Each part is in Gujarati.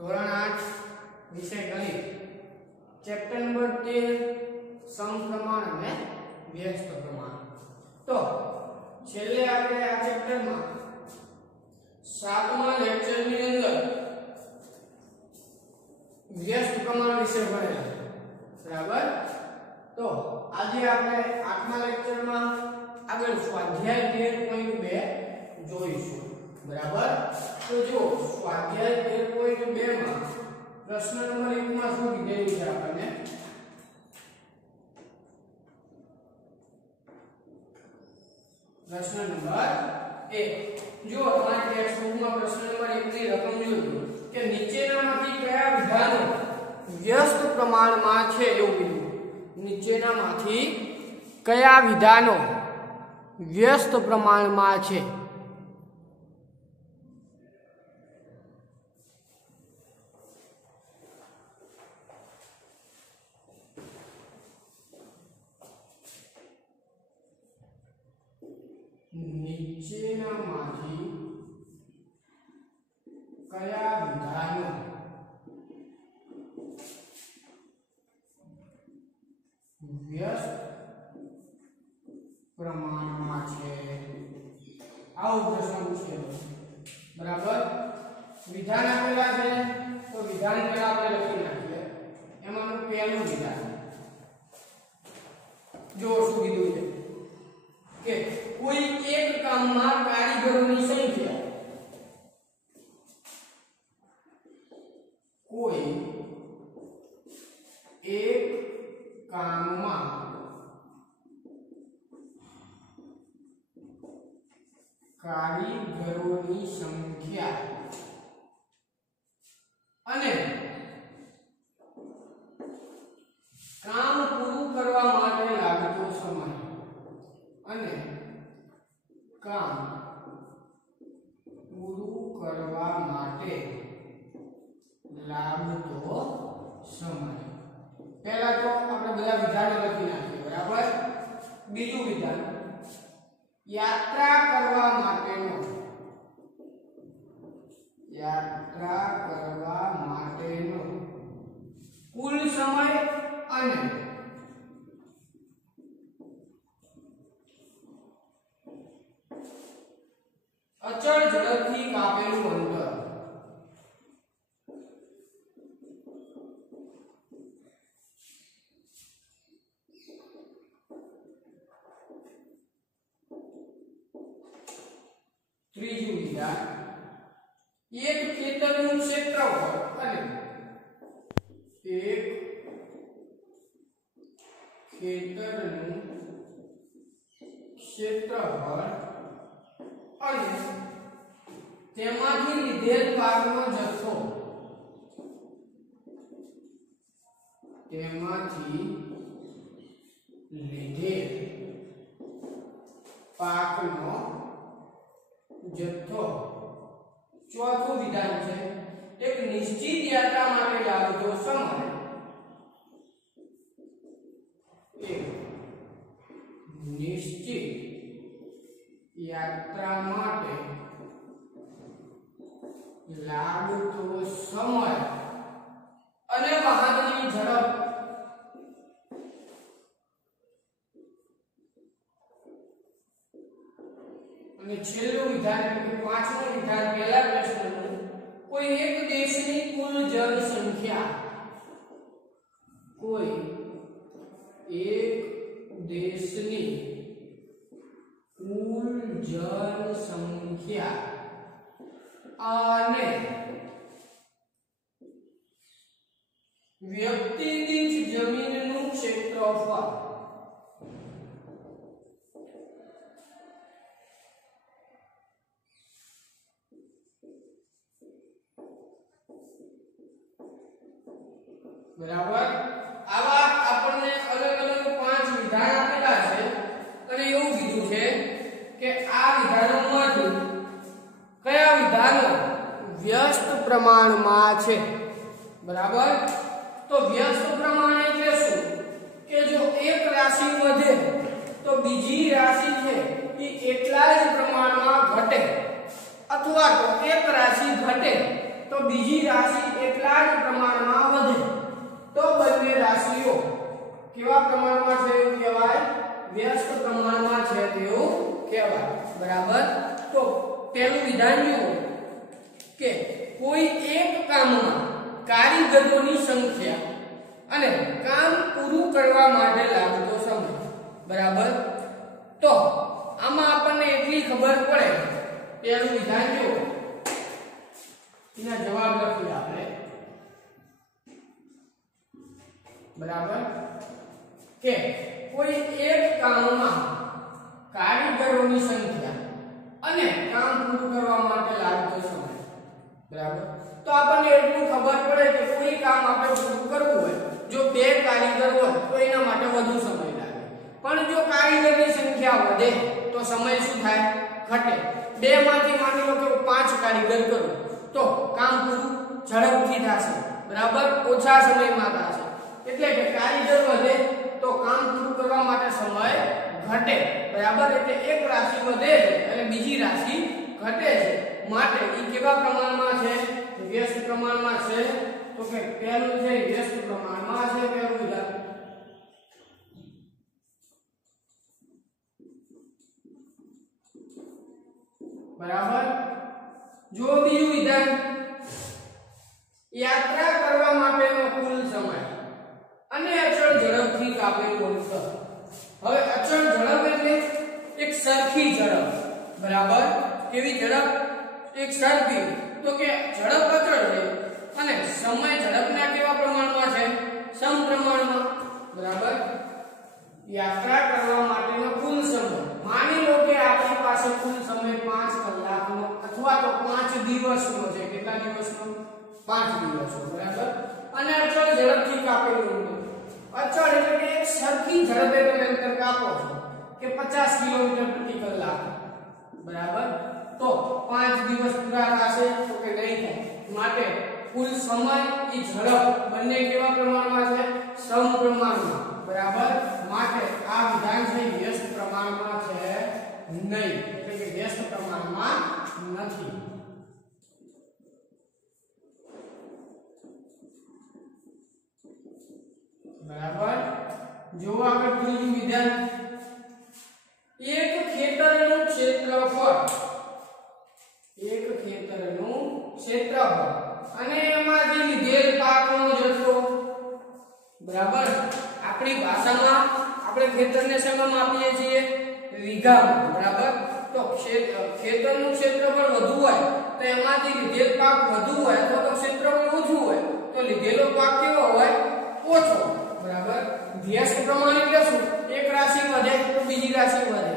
ધોરણ 8 વિષય ગણિત ચેપ્ટર નંબર 13 સમપ્રમાણ અને વ્યસ્ત પ્રમાણ। તો છેલ્લે આપણે આ ચેપ્ટરમાં 7મા લેક્ચરની અંદર વ્યસ્ત પ્રમાણ વિશે ભણ્યા બરાબર। તો આજે આપણે 8મા લેક્ચરમાં આગળ સ્વાધ્યાય 13.2 જોઈશું બરાબર। તો જો સ્વાધ્યાય 13.2 માં પ્રશ્ન નંબર 1 માં શું કીધેલું છે આપણને? પ્રશ્ન નંબર 1 જો તમારી ટેક્સ્ટબુકમાં પ્રશ્ન નંબર 1 ની રકમ જોજો કે નીચેનામાંથી કયા વિધાનો વ્યસ્ત પ્રમાણમાં છે એવું કીધું। નીચેનામાંથી કયા વિધાનો વ્યસ્ત પ્રમાણમાં છે? નીચેનામાંથી કયા વિધાનો વ્યસ્ત પ્રમાણમાં છે? આવો પ્રશ્ન પૂછેલો બરાબર। વિધાન આપેલા છે તો વિધાન પહેલા આપણે લખી નાખીએ। એમાંનું પહેલું વિધાન જો શું કીધું છે કે કોઈ એક કામમાં કારીગરોની સંખ્યા કોઈ એક કામમાં કારીગરોની સંખ્યા અને કામ પૂરું કરવા માટે લાગતો સમય અને કામ પૂરું કરવા માટે લાગતો સમય। પહેલા તો આપણે બધા વિધાનો લખી નાખીએ બરાબર। બીજું વિધાન યાત્રા કરવા માટેનો કુલ સમય અને અચળ ઝડપથી કાપેલું અંતર। ત્રીજું વિધાન એક ખેતરનું ક્ષેત્રફળ અને એક ખેતરનું ક્ષેત્રફળ અને તેમાંથી લીધેલ પાકનો જથ્થો ચોથું વિધાન છે એક નિશ્ચિત યાત્રા માટે લાગતો સમય એક નિશ્ચિત યાત્રા માટે લાગતો સમય અને વાહનની ઝડપ। અને છેલ્લું વિધાન એટલે પાંચમું વિધાન પહેલા પ્રશ્નનું કોઈ એક દેશની કુલ જનસંખ્યા કોઈ એક દેશની કુલ જનસંખ્યા અને વ્યક્તિ દીઠ જમીનનું ક્ષેત્રફળ બરાબર। આવા આપણને અલગ અલગ 5 વિધાન આપેલા છે અને એવું કીધું છે કે આ વિધાનોમાંથી કયા વિધાનો વ્યસ્ત પ્રમાણમાં છે બરાબર। તો વ્યસ્ત પ્રમાણ એટલે શું કે જો એક રાશિ વધે તો બીજી રાશિ છે એ એટલા જ પ્રમાણમાં ઘટે, અથવા તો એક રાશિ ઘટે તો બીજી રાશિ એટલા જ પ્રમાણમાં વધે. તો બંને રાશિઓ કેવા પ્રમાણમાં છે એવું કહેવાય? વ્યસ્ત પ્રમાણમાં છે તેવું કહેવાય. બરાબર. તો પહેલું વિધાન જુઓ કે કોઈ એક કામમાં કારીગરોની સંખ્યા અને કામ પૂરું કરવા માટે લાગતો સમય. બરાબર. તો આમાં આપણને એટલી ખબર પડે, પહેલું વિધાન જુઓ, એના જવાબ લખીએ આપણે. બરાબર. કે કોઈ એક કામમાં કારીગરોની સંખ્યા અને કામ પૂરું કરવા માટે લાગતો સમય. બરાબર. તો આપણને એટલું ખબર પડે કે કોઈ કામ આપણે પૂરું કરવું હોય, જો 2 કારીગર હોય તો એના માટે વધુ સમય લાગે. પણ જો કારીગરની સંખ્યા વધે તો સમય શું થાય? ઘટે. 2 માંથી માની લો કે 5 કારીગર કરું તો કામ પૂરું ઝડપથી થશે. બરાબર. ઓછા સમયમાં થશે. એટલે કે કારીગર વધે તો કામ પૂરું કરવા માટે સમય ઘટે. બરાબર. એટલે એક રાશિ વધે છે અને બીજી રાશિ ઘટે છે. માટે એ કેવા પ્રમાણમાં છે? વ્યસ્ત પ્રમાણમાં છે. તો કે પહેલું છે વ્યસ્ત પ્રમાણમાં છે. પહેલું વિધાન. બરાબર. જો બીજું વિધાન, યાત્રા કરવા માટેનો કુલ સમય અને અચળ ઝડપથી કાપેલું અંતર. હવે અચળ ઝડપ એટલે એક સરખી ઝડપ. બરાબર. કેવી ઝડપ? એક સરખી. તો કે ઝડપ અચળ છે અને સમય ઝડપના કેવા પ્રમાણમાં છે? સમપ્રમાણમાં. બરાબર. યાત્રા કરવા માટેનો કુલ સમય, માની લો કે આપણી પાસે કુલ સમય 5 કલાકનો અથવા તો 5 દિવસનો છે. કેટલા દિવસનો? 5 દિવસનો. બરાબર. અને અચળ ઝડપથી કાપેલું અંતર. અચળ એટલે કે એક સરખી ઝડપે તમે અંતર કાપો છો કે 50 કિલોમીટર પ્રતિ કલાક. બરાબર. તો 5 દિવસ પૂરા થશે તો કે નહીં થાય. માટે કુલ સમય એ ઝડપ બંને કેવા પ્રમાણમાં છે? સમપ્રમાણમાં. બરાબર. માટે આ વિધાન છે વ્યસ્ત પ્રમાણમાં છે નહીં, એટલે કે વ્યસ્ત પ્રમાણમાં નથી. બરાબર. જો આગળ ત્રીજું વિધાન, એક ખેતરનું ક્ષેત્રફળ અને એમાંથી લીધેલ પાકનો જથ્થો. બરાબર. આપણી ભાષામાં આપણે ખેતરને શેમાં માપીએ છીએ? વીઘામાં. બરાબર. તો ખેતરનું ક્ષેત્રફળ વધુ હોય તો એમાંથી લીધેલ પાક વધુ હોય અથવા તો ક્ષેત્રફળ ઓછું હોય તો લીધેલો પાક કેવો હોય? ઓછો. બરાબર. વ્યસ્ત પ્રમાણ એટલે શું? એક રાશિ વધે તો બીજી રાશિ વધે.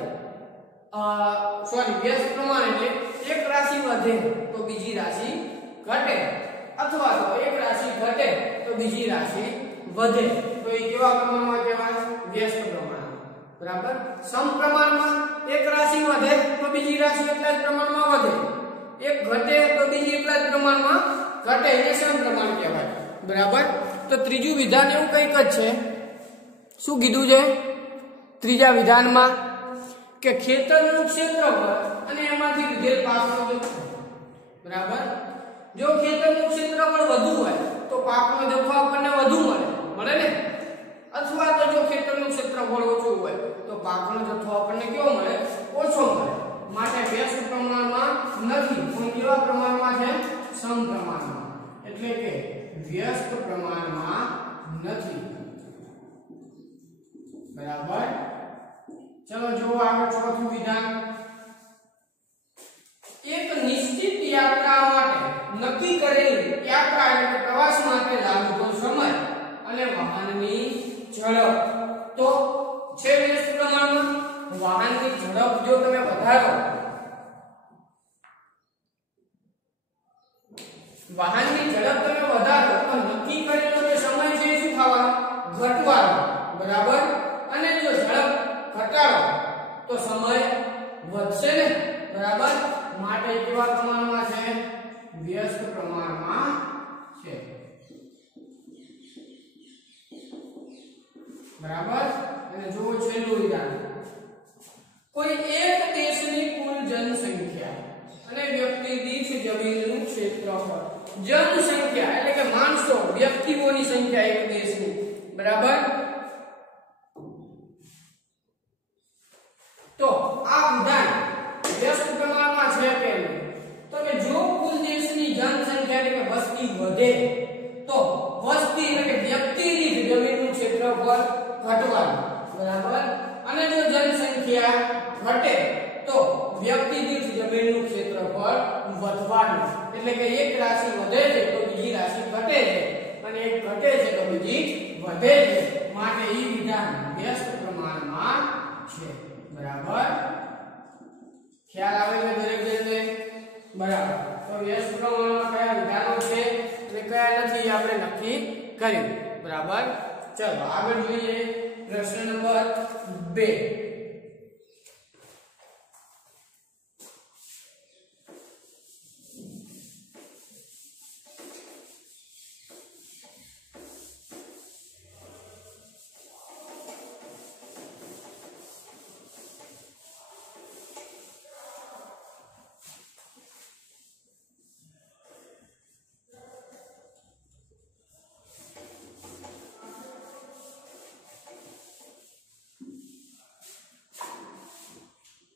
વ્યસ્ત પ્રમાણ એટલે એક રાશિ વધે તો બીજી રાશિ ઘટે, અથવા તો એક રાશિ ઘટે તો બીજી રાશિ વધે. તો એ કેવા પ્રમાણમાં કહેવાય? વ્યસ્ત પ્રમાણ. બરાબર. સમપ્રમાણમાં એક રાશિ વધે તો બીજી રાશિ એટલા જ પ્રમાણમાં વધે, એક ઘટે તો બીજી એટલા જ પ્રમાણમાં ઘટે. એ સમપ્રમાણ કહેવાય. બરાબર. તો ત્રીજું વિધાન એવું કંઈક જ છે. શું કીધું છે ત્રીજા વિધાનમાં? કે ખેતરનું ક્ષેત્રફળ અને એમાંથી લીધેલ પાકનો જથ્થો. બરાબર. જો ખેતરનું ક્ષેત્રફળ વધુ હોય તો પાકનો જથ્થો આપણને વધુ મળે ને? અથવા તો જો ખેતરનું ક્ષેત્રફળ ઓછું હોય તો પાકનો જથ્થો આપણને કેવો મળે? ઓછો મળે. માટે વ્યસ્ત પ્રમાણમાં નથી, પણ કેવા પ્રમાણમાં છે? સમપ્રમાણમાં. એટલે કે વ્યસ્ત પ્રમાણમાં નથી. બરાબર. ચલો જો આગળ ચોથું વિધાન, એક નિશ્ચિત યાત્રા માટે નક્કી કરેલી યાત્રા એટલે પ્રવાસ માટે લાગતો સમય અને વાહનની ઝડપ. તો છે વ્યસ્ત પ્રમાણમાં. વાહનની ઝડપ જો તમે વધારો, વાહનની ઝડપ તમે વધારો તો નક્કી કરેલો જે સમય છે એ શું થવાનો? ઘટવાનો. બરાબર. અને જો ઝડપ ઘટાડો તો સમય વધશે ને? બરાબર. માટે કેવા પ્રમાણમાં છે? વ્યસ્ત પ્રમાણમાં છે. બરાબર. અને જો છેલ્લું વિધાન, કોઈ એક દેશની કુલ જનસંખ્યા અને વ્યક્તિ દીઠ જમીનનું ક્ષેત્રફળ જ जनसंख्या એટલે કે માણસો વ્યક્તિઓની સંખ્યા એક દેશની બરાબર તો આ વિધાન વ્યસ્ત પ્રમાણમાં છે કે તો કે જો કુલ દેશની જનસંખ્યા એટલે કે વસ્તી વધે તો વસ્તી એટલે કે વ્યક્તિની જમીનનું ક્ષેત્રફળ ઘટવાનું બરાબર અને જો જનસંખ્યા ઘટે તો વ્યક્તિ દીઠ જમીનનું ક્ષેત્રફળ વધવાનું એટલે કે એક રાશિ વધે છે તો બીજી રાશિ ઘટે છે અને એક ઘટે છે તો બીજી વધે છે માટે ઈ વિધાન વ્યસ્ત પ્રમાણમાં છે બરાબર ખ્યાલ આવે છે દરેક જણને બરાબર તો વ્યસ્ત પ્રમાણમાં કયા વિધાનો છે અને કયા નથી આપણે નક્કી કર્યું બરાબર ચલો આગળ જોઈએ પ્રશ્ન નંબર 2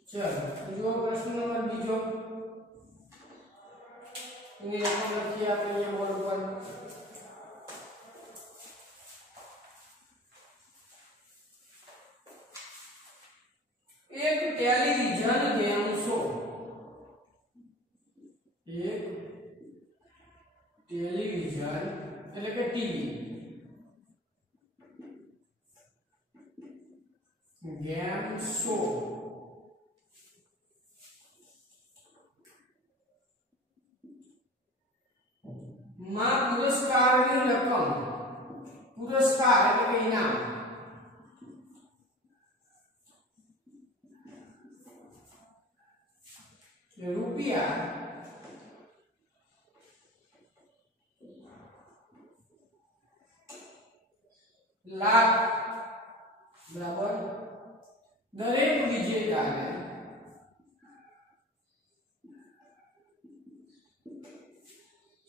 चलो जो प्रश्न नंबर बीजो इन्हें रकम रखिए आपने ये बोर्ड पर एक टेलीविजन के अंशों एक टेलीविजन એટલે કે ટીવી गेम शो માં પુરસ્કારની રકમ પુરસ્કાર એટલે કે ઇનામ રૂપિયા લાખ બરાબર દરેક વિજેતાને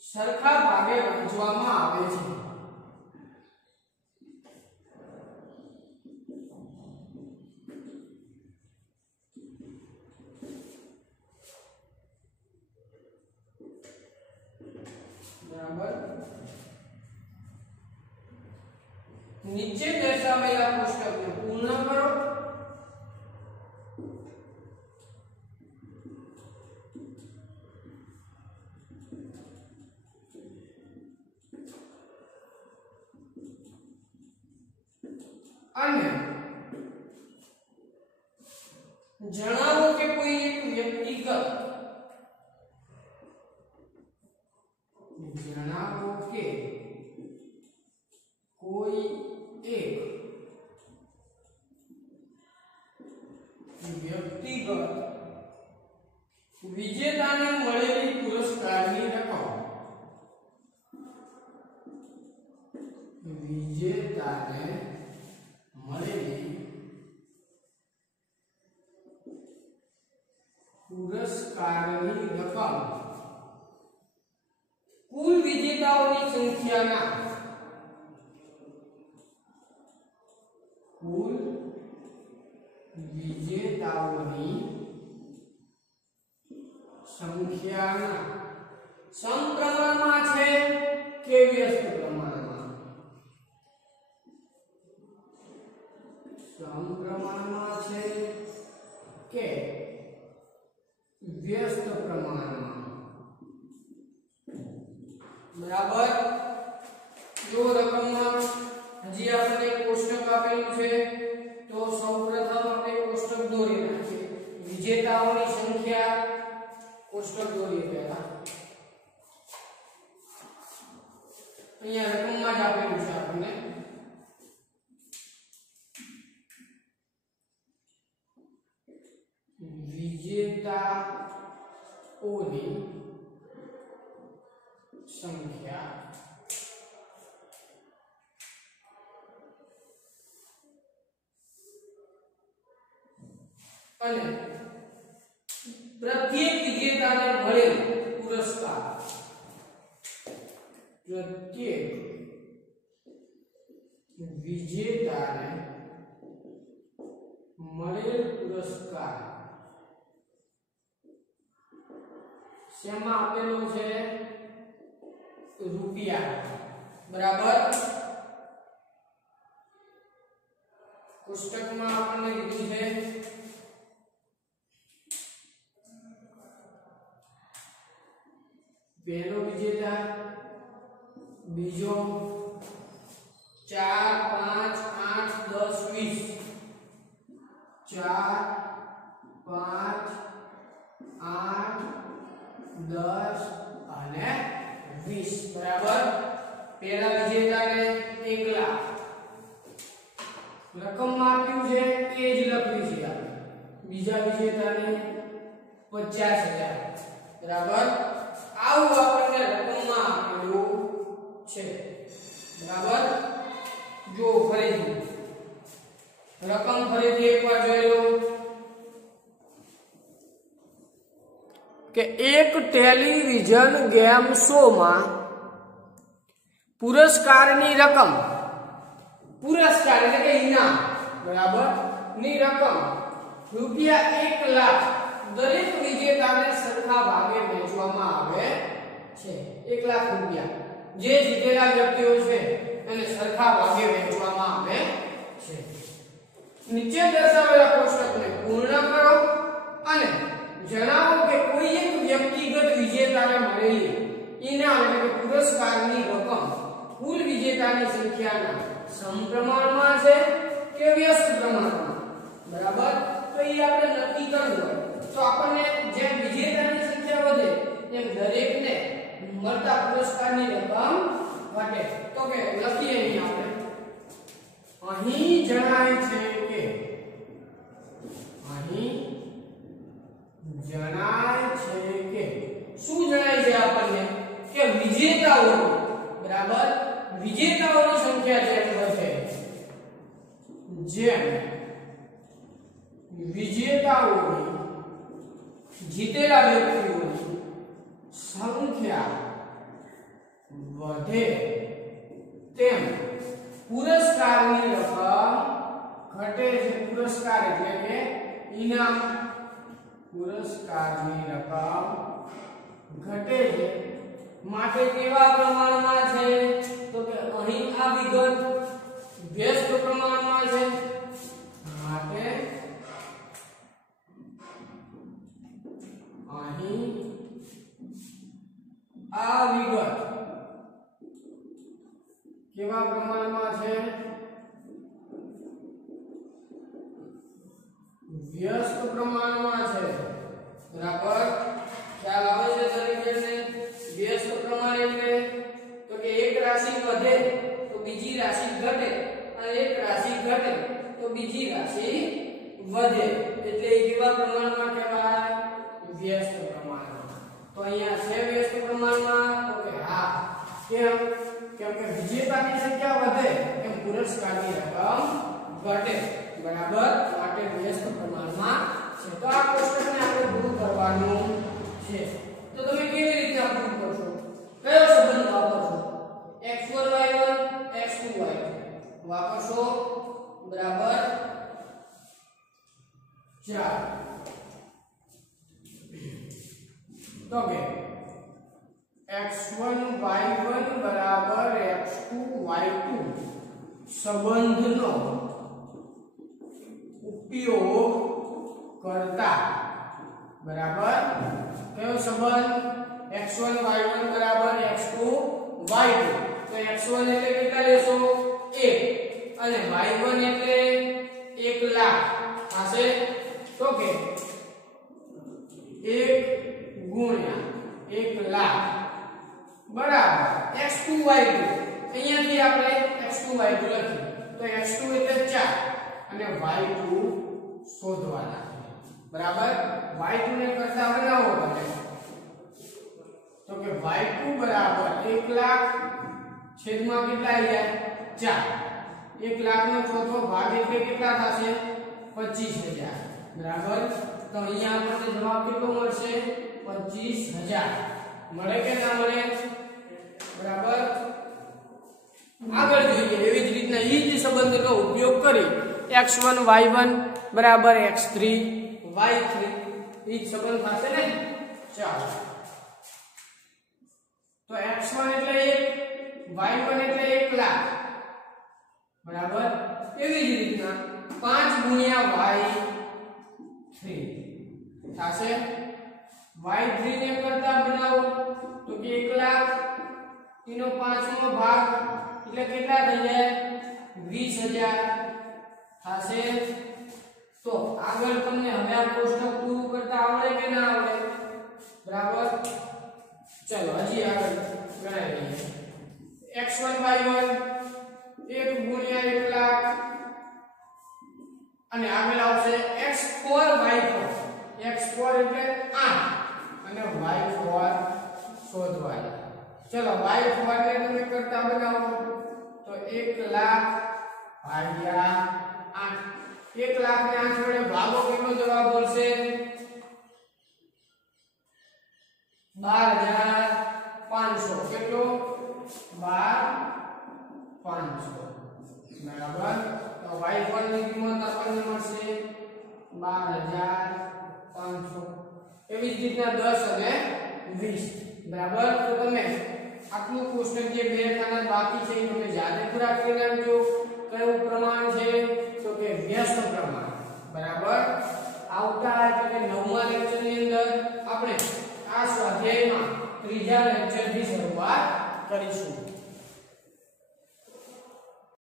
સરખા ભાગે વહેંચવામાં આવે છે બરાબર નીચે દર્શાવેલા કોષ્ટકને પૂર્ણ કરો અને જણાવો કે કોઈ એક વ્યક્તિગત જણાવો કે કોઈ એક વ્યક્તિગત વિજેતાને મળેલી પુરસ્કારની રકમ વિજેતાને મળેલી પુરસ્કારની રકમ કુલ વિજેતાઓની સંખ્યાના કુલ વિજેતાઓની સંખ્યાના સમપ્રમાણમાં છે કે વ્યસ્ત પ્રમાણમાં સમપ્રમાણમાં છે કે વ્યસ્ત પ્રમાણમાં બરાબર જો રકમમાં હજી આપણે કોષ્ટક આપેલું છે તો સૌપ્રથમ આપણે કોષ્ટક દોરી નાખીએ વિજેતાઓની સંખ્યા કોષ્ટક દોરીએ પહેલા અહીંયા રકમમાં જ આપેલું છે આપણને વિજેતાઓની સંખ્યા અને પ્રત્યેક વિજેતાને મળેલ પુરસ્કાર प्रत्येक विजेताने મળેલ પુરસ્કાર શેમાં આપેલો છે રૂપિયા બરાબર કોષ્ટકમાં આપણને કીધું છે પહેલો વિજેતા બીજો 4 5 8 10 20 4 5 8 10 અને 20 બરાબર પહેલા વિજેતાને 1 લાખ રકમમાં આપ્યું છે એ જ લખ્યું છે આપણે બીજા વિજેતાને 50000 બરાબર આવું આપણને રકમમાં આપેલું છે બરાબર જો ફરીથી રકમ ફરીથી એકવાર જોઈ લો કે એક ટેલિવિઝન ગેમ શોમાં પુરસ્કારની રકમ પુરસ્કાર એટલે કે ઇનામ બરાબર ની રકમ ₹1 લાખ દરેક વિજેતાને સરખા ભાગે વહેંચવામાં આવે છે ₹1 લાખ જે જીતેલા વ્યક્તિઓ છે એને સરખા ભાગે વહેંચવામાં આવે છે નીચે દર્શાવેલા કોષ્ટકને પૂર્ણ કરો અને જણાવો કે કોઈ એક વ્યક્તિગત વિજેતાને મળેલી ઇનામ એટલે કે પુરસ્કારની રકમ કુલ વિજેતાની સંખ્યાના સમપ્રમાણમાં છે કે વ્યસ્ત પ્રમાણમાં બરાબર તો એ આપણે નક્કી કરવું હોય તો આપણને જેમ વિજેતાની સંખ્યા વધે તેમ દરેકને મળતા પુરસ્કારની રકમ ઘટે તો કે લખીએ અહીં આપણે અહીં જણાય છે કે શું જણાય છે આપણને કે વિજેતાઓ બરાબર વિજેતાઓની સંખ્યા જેમ વિજેતાઓની જીતેલા વ્યક્તિઓની સંખ્યા વધે તેમ પુરસ્કારની રકમ ઘટે છે પુરસ્કાર એટલે કે ઇનામ પુરસ્કારની રકમ ઘટે છે માટે કેવા પ્રમાણમાં છે તો કે અહીં આ વિગત વ્યસ્ત પ્રમાણમાં છે માટે અહીં આ વિગત કેવા પ્રમાણમાં છે વ્યસ્ત પ્રમાણમાં છે બરાબર ખ્યાલ આવે છે દરેકને વ્યસ્ત પ્રમાણ એટલે તો કે એક રાશિ વધે તો બીજી રાશિ ઘટે અને એક રાશિ ઘટે તો બીજી રાશિ વધે એટલે એ કેવા પ્રમાણમાં કહેવાય વ્યસ્ત પ્રમાણમાં તો અહીંયા છે વ્યસ્ત પ્રમાણમાં તો કે હા કેમ કે વિજેતાની સંખ્યા વધે એમ પુરસ્કારની રકમ ઘટે બરાબર માટે વ્યસ્ત પ્રમાણમાં છે તો આ કોષ્ટકને આપણે પૂરું કરવાનું છે તો તમે કેવી રીતે પૂરું કરશો કયો સંબંધ વાપરશો x1y1 x2y2 વાપરશો બરાબર 4 તો કે x1 y1 બરાબર x2 y2 સંબંધનો ઉપયોગ કરતા બરાબર કયો સંબંધ x1 y1 બરાબર x2 y2 તો x1 એટલે કેટલા લેશો 1 અને y1 એટલે 1 લાખ થશે તો કે 1 ગુણ્યા 1 લાખ બરાબર x2 y2 અહીંયાથી આપણે x2 y2 લખીએ તો x2 એટલે 4 અને y2 શોધવાના બરાબર y2 ને કરતા બનાવો બને તો કે y2 બરાબર 1 લાખ છેદમાં કેટલા આવ્યા 4 1 લાખ નો ચોથો ભાગ એટલે કેટલા થશે 25000 બરાબર તો અહીંયા આપણને જવાબ કેટલો મળશે 25000 મળે કે ના મળે બરાબર એ જ સંબંધનો ઉપયોગ કરી x1 y1 બરાબર x3 y3 એ જ સંબંધ થશે ને. ચાલો તો x1 એટલે 1 y1 એટલે 1 લાખ બરાબર. એવી જ રીતના 5 ગુણ્યા y3 થશે. y3 ને કરતા બનાવો તો કે 1 લાખ એનો 5મો ભાગ એટલે કેટલા થઈ જાય 20000 થશે. તો આગળ તમને હવે આ કોષ્ટક પૂરું કરતા આવડે કે ના આવડે બરાબર. ચલો હજી આગળ ગણાવીએ. x1 y1 1 ગુણ્યા 1 લાખ અને આગળ આવશે x4 y4 x4 એટલે 8 અને y4 શોધવાના. ચલો y4 ને તમે કરતા બનાવો તો 1 લાખ ભાગ્યા 8 1 લાખ ને 8 વડે ભાગો કેટલો જવાબ મળશે 12500 કેટલો 12500 બરાબર. તો y4 ની કિંમત આપણને મળશે 12500. એવી જ રીતના 10 અને 20 બરાબર. તો તમે આટલું કોષ્ટક જે બે ખાના બાકી છે એ તમે જાતે પૂરા કરી નાખજો. કયું પ્રમાણ છે તો કે વ્યસ્ત પ્રમાણ બરાબર. આવતા એટલે કે 9મા લેક્ચરની અંદર આપણે આ સ્વાધ્યાયમાં ત્રીજા લેક્ચરથી શરૂઆત કરીશું.